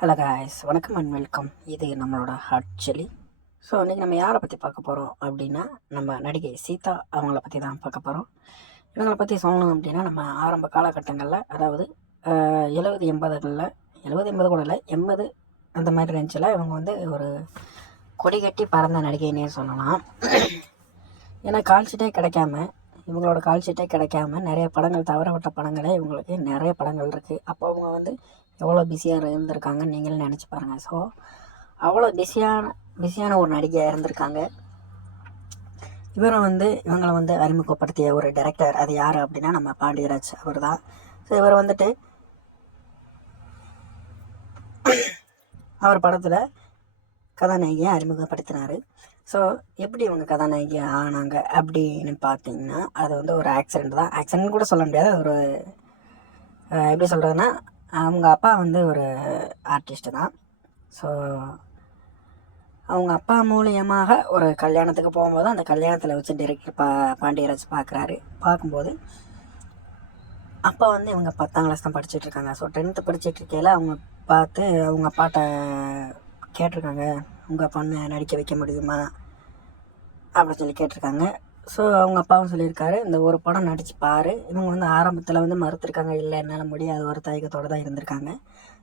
Hello guys, வணக்கம் and welcome. இது நம்மளோட ஹாட் சில்லி. ஸோ இன்றைக்கி நம்ம யாரை பற்றி பார்க்க போகிறோம் அப்படின்னா, நம்ம நடிகை சீதா அவங்கள பற்றி தான் பார்க்க போகிறோம். இவங்களை பற்றி சொல்லணும் அப்படின்னா, நம்ம ஆரம்ப காலகட்டங்களில், அதாவது 70-80களில், 70-80 கூட இல்லை, 80 அந்த மாதிரி ரேஞ்சில் இவங்க வந்து ஒரு கொடி கட்டி பறந்த நடிகைன்னே சொல்லலாம். ஏன்னா கால்ஷீட்டே கிடைக்காம, இவங்களோட கால்ஷீட்டே கிடைக்காம நிறைய படங்கள், தவற விட்ட படங்களே இவங்களுக்கு நிறைய படங்கள் இருக்குது. அப்போ அவங்க வந்து எவ்வளோ பிஸியாக இருந்திருக்காங்கன்னு நீங்களும் நினச்சி பாருங்கள். ஸோ அவ்வளோ பிஸியான ஒரு நடிகையாக இருந்திருக்காங்க. இவங்களை வந்து அறிமுகப்படுத்திய ஒரு டைரக்டர், அது யார் அப்படின்னா நம்ம பாண்டியராஜ் அவர் தான். ஸோ இவர் வந்துட்டு அவர் படத்தில் கதாநாயகியை அறிமுகப்படுத்தினார். ஸோ எப்படி இவங்க கதாநாயகி ஆனாங்க அப்படின்னு பார்த்தீங்கன்னா, அது வந்து ஒரு ஆக்சிடெண்ட் தான். ஆக்சிடெண்ட் கூட சொல்ல முடியாது. ஒரு எப்படி சொல்கிறதுன்னா, அவங்க அப்பா வந்து ஒரு ஆர்டிஸ்ட்டு தான். ஸோ அவங்க அப்பா மூலியமாக ஒரு கல்யாணத்துக்கு போகும்போது, அந்த கல்யாணத்தில் வச்சு டைரக்டர் பாண்டியராஜ் பார்க்கும்போது அப்பா வந்து இவங்க 10ஆம் கிளாஸ் தான் படிச்சுட்ருக்காங்க. ஸோ 10th படிச்சுட்டு இருக்கையில் அவங்க பார்த்து அவங்க அப்பாட்ட கேட்டிருக்காங்க, உங்கள் பொண்ணை நடிக்க வைக்க முடியுமா அப்படின்னு சொல்லி கேட்டிருக்காங்க. ஸோ அவங்க அப்பாவும் சொல்லியிருக்காரு, இந்த ஒரு படம் நடித்து பாரு. இவங்க வந்து ஆரம்பத்தில் வந்து மறுத்துருக்காங்க, இல்லை என்னால் முடியாது, ஒரு தயக்கத்தோடு தான் இருந்திருக்காங்க.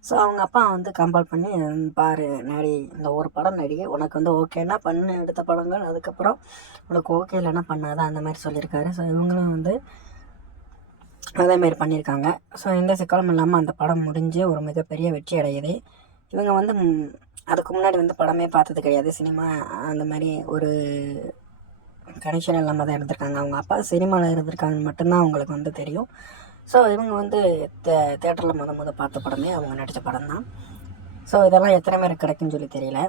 ஸோ அவங்க அப்பா வந்து கம்பல் பண்ணி, பாரு நடி, இந்த ஒரு படம் நடிகை, உனக்கு வந்து ஓகேன்னா பண்ணு எடுத்த படங்கள், அதுக்கப்புறம் உனக்கு ஓகே இல்லைன்னா பண்ணாதான், அந்த மாதிரி சொல்லியிருக்காரு. ஸோ இவங்களும் வந்து அதேமாரி பண்ணியிருக்காங்க. ஸோ எந்த சிக்கலும் இல்லாமல் அந்த படம் முடிஞ்சு ஒரு மிகப்பெரிய வெற்றி அடையுது. இவங்க வந்து அதுக்கு முன்னாடி வந்து படமே பார்த்தது கிடையாது. சினிமா அந்த மாதிரி ஒரு கனெக்ஷன் இல்லாமல் தான் இருந்திருக்காங்க. அவங்க அப்பா சினிமாவில் இருந்திருக்காங்கன்னு மட்டும்தான் அவங்களுக்கு வந்து தெரியும். ஸோ இவங்க வந்து தேட்டரில் முத பார்த்த படமே அவங்க நடித்த படம் தான். ஸோ இதெல்லாம் எத்தனை பேருக்கு கிடைக்குன்னு சொல்லி தெரியல.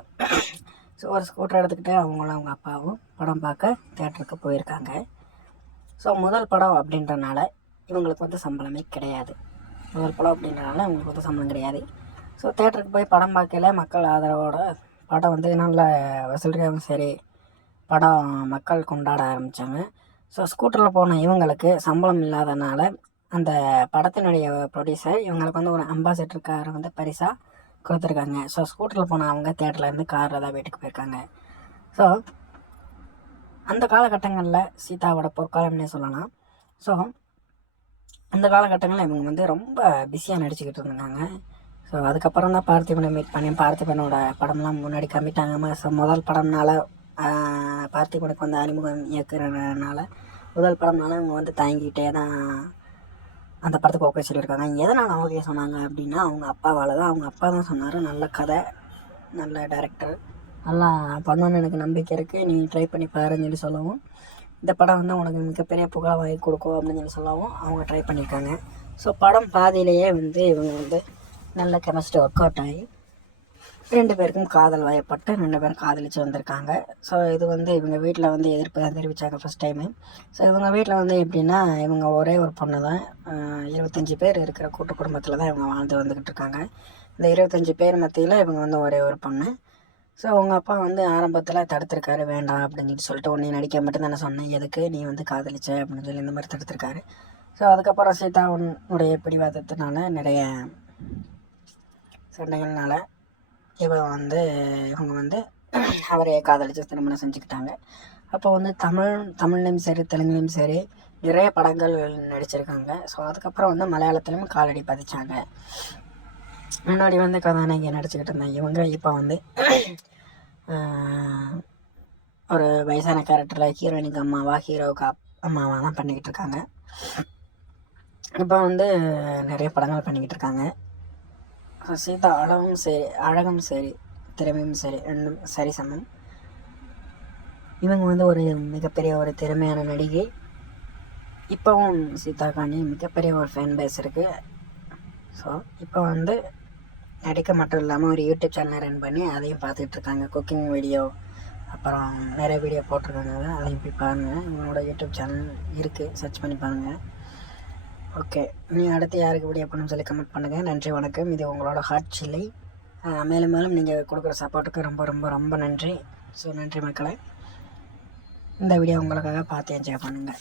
ஸோ ஒரு ஸ்கூட்டர் எடுத்துக்கிட்டு அவங்களும் அவங்க அப்பாவும் படம் பார்க்க தேட்டருக்கு போயிருக்காங்க. ஸோ முதல் படம் அப்படின்றனால இவங்களுக்கு வந்து சம்பளமே கிடையாது. முதல் படம் அப்படின்றனால இவங்களுக்கு வந்து சம்பளம் கிடையாது. ஸோ தேட்டருக்கு போய் படம் பார்க்கல, மக்கள் ஆதரவோட படம் வந்து நல்ல வசூலியாகவும் சரி, படம் மக்கள் கொண்டாட ஆரம்பித்தாங்க. ஸோ ஸ்கூட்டரில் போன இவங்களுக்கு சம்பளம் இல்லாதனால அந்த படத்தினுடைய ப்ரொடியூசர் இவங்களுக்கு வந்து ஒரு அம்பாசிடர் காரை வந்து பரிசாக கொடுத்துருக்காங்க. ஸோ ஸ்கூட்டரில் போன அவங்க தேட்டர்லேருந்து காரில் தான் வீட்டுக்கு போயிருக்காங்க. ஸோ அந்த காலகட்டங்களில் சீதாவோட பொற்காலம்னே சொல்லலாம். ஸோ அந்த காலகட்டங்களில் இவங்க வந்து ரொம்ப பிஸியாக நடிச்சுக்கிட்டு இருந்தாங்க. ஸோ அதுக்கப்புறம் தான் பார்த்திபனை மீட் பண்ணி, பார்த்திபனோட படம்லாம் முன்னாடி கம்மிட்டாங்க. ஸோ முதல் படம்னால பார்த்திபனுக்கு வந்து அறிமுகம் இயக்குறதுனால முதல் படம்னால இவங்க வந்து தயங்கிட்டே தான் அந்த படத்துக்கு ஓகே சொல்லியிருக்காங்க. எதனால் ஓகே சொன்னாங்க அப்படின்னா, அவங்க அப்பாவால் தான். அவங்க அப்பா தான் சொன்னார், நல்ல கதை, நல்ல டைரக்டர், நல்லா பண்ணணும்னு எனக்கு நம்பிக்கை இருக்குது, நீ ட்ரை பண்ணி பாருன்னு சொல்லி சொல்லவும், இந்த படம் வந்து உனக்கு மிகப்பெரிய புகழை வாங்கி கொடுக்கும் அப்படின்னு சொல்லி சொல்லவும் அவங்க ட்ரை பண்ணியிருக்காங்க. ஸோ படம் பாதியிலேயே வந்து இவங்க வந்து நல்ல கெமிஸ்ட்ரி ஒர்க் அவுட் ஆகி 2 பேருக்கும் காதல் வயப்பட்டு 2 பேரும் காதலிச்சு வந்திருக்காங்க. ஸோ இது வந்து இவங்க வீட்டில் வந்து எதிர்ப்பு தான் தெரிவித்தாங்க ஃபஸ்ட் டைமு. ஸோ இவங்க வீட்டில் வந்து எப்படின்னா, இவங்க ஒரே ஒரு பொண்ணு தான், 25 பேர் இருக்கிற கூட்டு குடும்பத்தில் தான் இவங்க வாழ்ந்து வந்துக்கிட்டு இருக்காங்க. இந்த 25 பேர் மத்தியில் இவங்க வந்து ஒரே ஒரு பொண்ணு. ஸோ அவங்க அப்பா வந்து ஆரம்பத்தில் தடுத்திருக்காரு, வேண்டாம் அப்படின்னு சொல்லிட்டு, உன்னை நடிக்க மட்டும் தானே சொன்னேன், எதுக்கு நீ வந்து காதலிச்ச அப்படின்னு சொல்லி இந்த மாதிரி தடுத்திருக்காரு. ஸோ அதுக்கப்புறம் சீதாவுடைய பிடிவாதத்தினால, நிறைய சண்டைகள்னால இவங்க வந்து அவரையே காதலிச்சு திருமணம் செஞ்சுக்கிட்டாங்க. அப்போ வந்து தமிழ்லையும் சரி, தெலுங்குலையும் சரி நிறைய படங்கள் நடிச்சிருக்காங்க. ஸோ அதுக்கப்புறம் வந்து மலையாளத்துலேயும் காலடி பதிச்சாங்க. முன்னாடி வந்து கதாநாயகி நடிச்சுக்கிட்டு இருந்தாங்க இவங்க. இப்போ வந்து ஒரு வயசான கேரக்டரில் ஹீரோயினுக்கு அம்மாவா, ஹீரோவுக்கு அம்மாவாக தான் பண்ணிக்கிட்டு இருக்காங்க. இப்போ வந்து நிறைய படங்கள் பண்ணிக்கிட்டு இருக்காங்க. சீதா அழகும் சரி, திறமையும் சரி, ரெண்டும் சரி சமம். இவங்க வந்து ஒரு மிகப்பெரிய ஒரு திறமையான நடிகை. இப்போவும் சீதாக்காண்டி மிகப்பெரிய ஒரு ஃபேன் பேஸ் இருக்குது. ஸோ இப்போ வந்து நடிக்க மட்டும் இல்லாமல் ஒரு யூடியூப் சேனல் ரன் பண்ணி அதையும் பார்த்துட்ருக்காங்க. குக்கிங் வீடியோ, அப்புறம் நிறைய வீடியோ போட்டிருக்காங்க, அதையும் போய் பாருங்கள். இவங்களோட யூடியூப் சேனல் இருக்குது, சர்ச் பண்ணி பாருங்கள். ஓகே, நீ அடுத்து யாருக்கு வீடியோ பண்ணணும்னு சொல்லி கமெண்ட் பண்ணுங்கள். நன்றி, வணக்கம். இது உங்களோட ஹாட் சில்லி. மேலும் நீங்கள் கொடுக்குற சப்போர்ட்டுக்கு ரொம்ப ரொம்ப ரொம்ப நன்றி. ஸோ நன்றி மக்களே. இந்த வீடியோ உங்களுக்காக பார்த்து என்ஜாய் பண்ணுங்கள்.